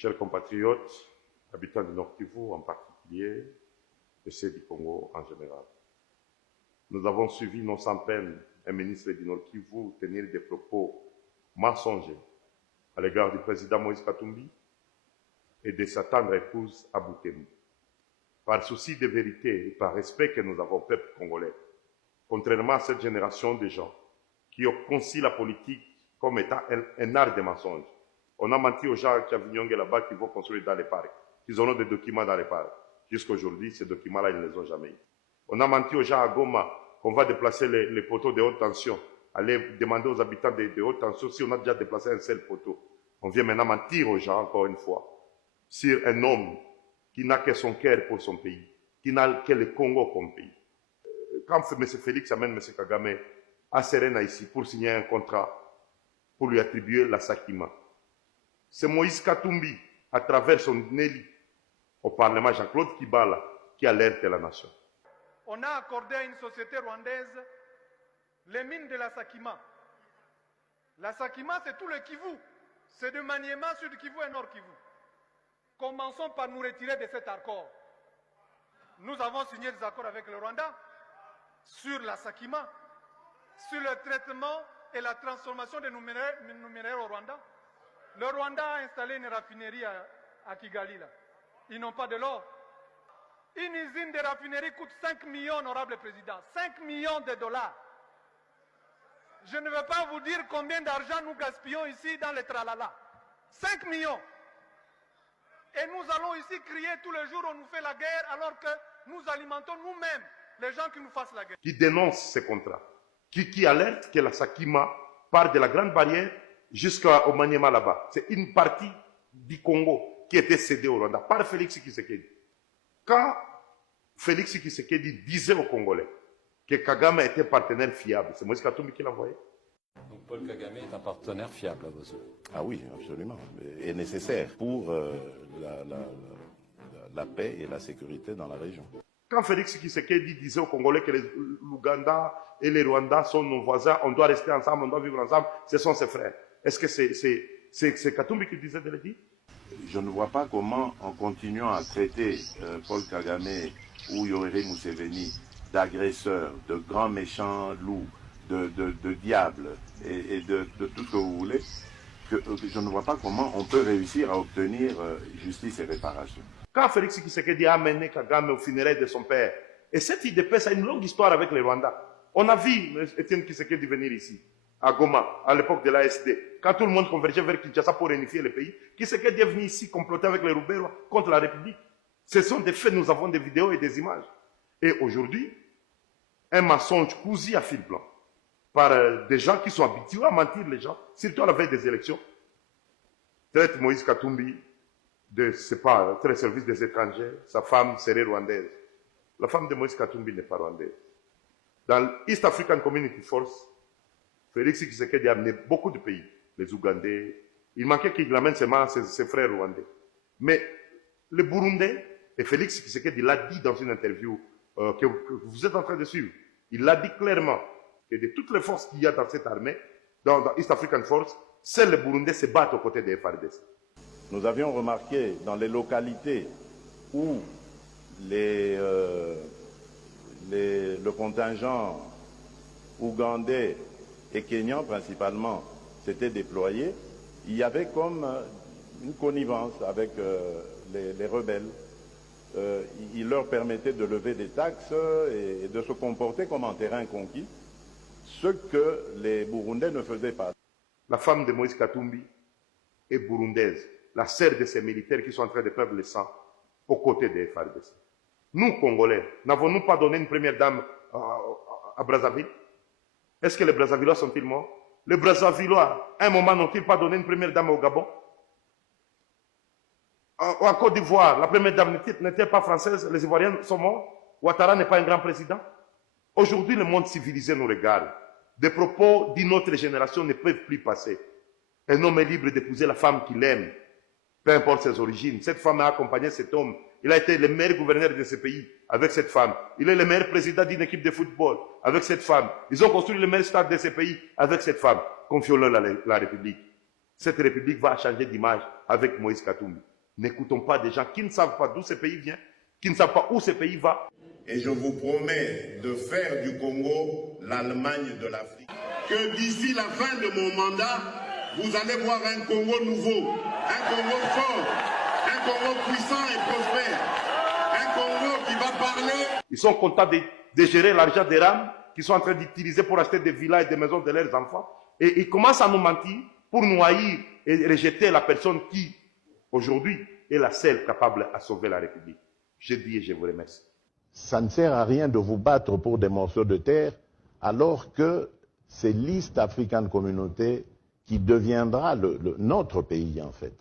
chers compatriotes, habitants du Nord Kivu en particulier, et ceux du Congo en général. Nous avons suivi non sans peine un ministre du Nord Kivu tenir des propos mensongers à l'égard du président Moïse Katumbi et de sa tendre épouse Aboutemi. Par souci de vérité et par respect que nous avons au peuple congolais, contrairement à cette génération de gens qui ont conçu la politique comme étant un art de mensonge. On a menti aux gens qui avaient là-bas qui vont construire dans les parcs, qu'ils auront des documents dans les parcs. Jusqu'à aujourd'hui, ces documents-là, ils ne les ont jamais eu. On a menti aux gens à Goma qu'on va déplacer les poteaux de haute tension, aller demander aux habitants de haute tension si on a déjà déplacé un seul poteau. On vient maintenant mentir aux gens, encore une fois, sur un homme qui n'a que son cœur pour son pays, qui n'a que le Congo comme pays. Quand M. Félix amène M. Kagame à Serena ici pour signer un contrat pour lui attribuer la Sakima, c'est Moïse Katumbi, à travers son élu au Parlement, Jean-Claude Kibala, qui alerte la nation. On a accordé à une société rwandaise les mines de la Sakima. La Sakima, c'est tout le Kivu. C'est de Maniema, Sud Kivu et Nord Kivu. Commençons par nous retirer de cet accord. Nous avons signé des accords avec le Rwanda sur la Sakima, sur le traitement et la transformation de nos minéraux au Rwanda. Le Rwanda a installé une raffinerie à Kigali. Là. Ils n'ont pas de l'or. Une usine de raffinerie coûte 5 millions, honorable président. 5 millions de dollars. Je ne veux pas vous dire combien d'argent nous gaspillons ici dans les tralala. 5 millions. Et nous allons ici crier tous les jours, on nous fait la guerre, alors que nous alimentons nous-mêmes les gens qui nous fassent la guerre. Qui dénonce ces contrats, qui alerte que la Sakima part de la Grande Barrière jusqu'au Maniema là-bas. C'est une partie du Congo qui était cédée au Rwanda par Félix Tshisekedi. Quand Félix Tshisekedi disait aux Congolais que Kagame était partenaire fiable, c'est Moïse Katumbi qui l'a envoyé. Donc Paul Kagame est un partenaire fiable à vos yeux? Ah oui, absolument. Et nécessaire pour la paix et la sécurité dans la région. Quand Félix Tshisekedi disait aux Congolais que l'Ouganda et les Rwandais sont nos voisins, on doit rester ensemble, on doit vivre ensemble, ce sont ses frères. Est-ce que c'est Katumbi qui disait de le dire? Je ne vois pas comment, en continuant à traiter Paul Kagame ou Yoweri Museveni d'agresseurs, de grands méchants loups, de diables et de tout ce que vous voulez, je ne vois pas comment on peut réussir à obtenir justice et réparation. Quand Félix Tshisekedi a amené Kagame au funérailles de son père, et cette IDP, ça a une longue histoire avec les Rwandais. On a vu Etienne Tshisekedi venir ici, à Goma, à l'époque de l'ASD, quand tout le monde convergeait vers Kinshasa pour réunifier le pays, Tshisekedi est venu ici comploter avec les Rouberois contre la République. Ce sont des faits, nous avons des vidéos et des images. Et aujourd'hui, un mensonge cousu à fil blanc par des gens qui sont habitués à mentir les gens, surtout à la veille des élections, traite Moïse Katumbi de, c'est pas, très service des étrangers, sa femme serait rwandaise. La femme de Moïse Katumbi n'est pas rwandaise. Dans l'East African Community Force, Félix Tshisekedi a amené beaucoup de pays, les Ougandais. Il manquait qu'il amène seulement ses frères rwandais. Mais le Burundais, et Félix Tshisekedi l'a dit dans une interview que vous êtes en train de suivre, il l'a dit clairement que de toutes les forces qu'il y a dans cette armée, dans East African Force, seuls les Burundais se battent aux côtés des FARDC. Nous avions remarqué dans les localités où le contingent ougandais et kenyan principalement s'était déployé, il y avait comme une connivence avec les rebelles. Il leur permettait de lever des taxes et de se comporter comme en terrain conquis, ce que les Burundais ne faisaient pas. La femme de Moïse Katumbi est burundaise, la sœur de ces militaires qui sont en train de perdre le sang aux côtés des FARDC. Nous, Congolais, n'avons-nous pas donné une première dame à Brazzaville? Est-ce que les Brazzavillois sont-ils morts? Les Brazzavillois, à un moment, n'ont-ils pas donné une première dame au Gabon? En Côte d'Ivoire, la première dame n'était pas française, les Ivoiriens sont morts. Ouattara n'est pas un grand président. Aujourd'hui, le monde civilisé nous regarde. Des propos d'une autre génération ne peuvent plus passer. Un homme est libre d'épouser la femme qu'il aime, peu importe ses origines. Cette femme a accompagné cet homme. Il a été le meilleur gouverneur de ce pays avec cette femme. Il est le meilleur président d'une équipe de football avec cette femme. Ils ont construit le meilleur stade de ce pays avec cette femme. Confions-leur la République. cette République va changer d'image avec Moïse Katumbi. N'écoutons pas des gens qui ne savent pas d'où ce pays vient, qui ne savent pas où ce pays va. Et je vous promets de faire du Congo l'Allemagne de l'Afrique. Que d'ici la fin de mon mandat, vous allez voir un Congo nouveau, un Congo fort, un Congo puissant et prospère, un Congo qui va parler. Ils sont contents de gérer l'argent des rames qu'ils sont en train d'utiliser pour acheter des villas et des maisons de leurs enfants. Et ils commencent à nous mentir pour nous haïr et rejeter la personne qui, aujourd'hui, est la seule capable à sauver la République. Je dis et je vous remercie. Ça ne sert à rien de vous battre pour des morceaux de terre alors que c'est l'East African Community qui deviendra notre pays en fait.